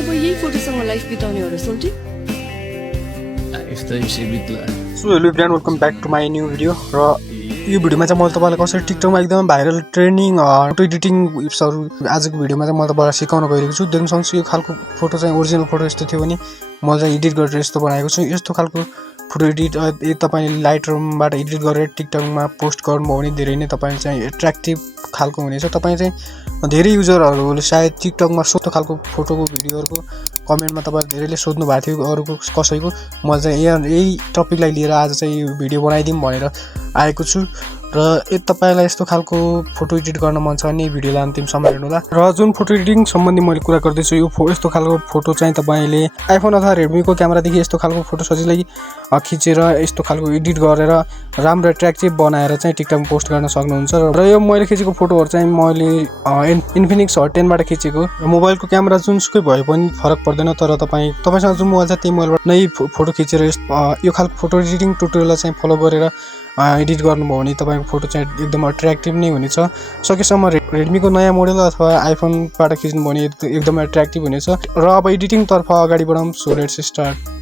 अब यही फोटोसँग लाइफ बिताउने हो र सोल्टी यस्तै बित्ला। So hello everyone, welcome back to my new video. र यो भिडियोमा चाहिँ मैले तपाईँलाई कसरी टिकटकमा एकदम भाइरल ट्रेन्डिङ फोटो एडिटिङ टिप्सहरू आजको भिडियोमा चाहिँ मैले तपाईँलाई सिकाउन गइरहेको छु। देख्न सक्छु यो खालको फोटो चाहिँ ओरिजिनल फोटो यस्तो थियो भने मैले चाहिँ एडिट गरेर यस्तो बनाएको छु। यस्तो खालको फोटो एडिट तपाईँले लाइटरुमबाट एडिट गरेर टिकटकमा पोस्ट गर्नुभयो भने धेरै नै तपाईँले चाहिँ एट्र्याक्टिभ खालको हुनेछ। तपाईँ चाहिँ धेरै युजरहरूले सायद टिकटकमा सोध्ने खालको फोटोको भिडियोहरूको कमेन्टमा तपाईँले धेरैले सोध्नु भएको थियो अरूको कसैको। मैले चाहिँ यही टपिकलाई लिएर आज चाहिँ यो भिडियो बनाइदिउँ भनेर आएको छु। र तपाईँलाई यस्तो खालको फोटो एडिट गर्न मन छ भने भिडियोलाई अन्तिमसम्म हेर्नुहोला। र जुन फोटो एडिटिङ सम्बन्धी मैले कुरा गर्दैछु यो यस्तो खालको फोटो चाहिँ तपाईँले आइफोन अथवा रेडमीको क्यामेरादेखि यस्तो खालको फोटो सजिलै खिचेर यस्तो खालको एडिट गरेर राम्रो एट्र्याक्टिभ बनाएर चाहिँ टिकटकमा पोस्ट गर्न सक्नुहुन्छ। र यो मैले खिचेको फोटोहरू चाहिँ मैले इन्फिनिक्स हट 10बाट खिचेको। र मोबाइलको क्यामेरा जुनसुकै भए पनि फरक पर्दैन, तर तपाईँसँग जुन मोबाइल छ त्यही मोबाइलबाट नै फोटो खिचेर यो खालको फोटो एडिटिङ ट्युटोरियललाई चाहिँ फलो गरेर एडिट गर्नुभयो भने तपाईँको फोटो चाहिँ एकदम एट्र्याक्टिभ नै हुनेछ। सकेसम्म रेडमीको नयाँ मोडल अथवा आइफोनबाट खिच्नु भने एकदम एट्र्याक्टिभ हुनेछ। र अब एडिटिङतर्फ अगाडि बढौँ। So let's start.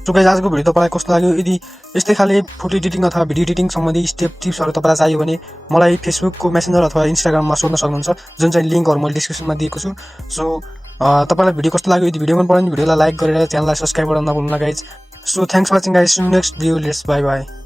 So guys आजको भिडियो तपाईँलाई कस्तो लाग्यो यदि यस्तै खाले फोटो एडिटिङ अथवा भिडियो एडिटिङ सम्बन्धी टिप्सहरू तपाईँलाई चाहियो भने मलाई फेसबुकको मेसेन्जर अथवा इन्स्टाग्राममा सोध्न सक्नुहुन्छ जुन चाहिँ लिङ्कहरू मैले डिस्क्रिप्सनमा दिएको छु सो तपाईँलाई भिडियो कस्तो लाग्यो यदि भिडियो मन पऱ्यो भने भिडियोलाई लाइक गरेर च्यानललाई सब्सक्राइब गर्न नभुल्नु guys so thanks watching guys next video let's by by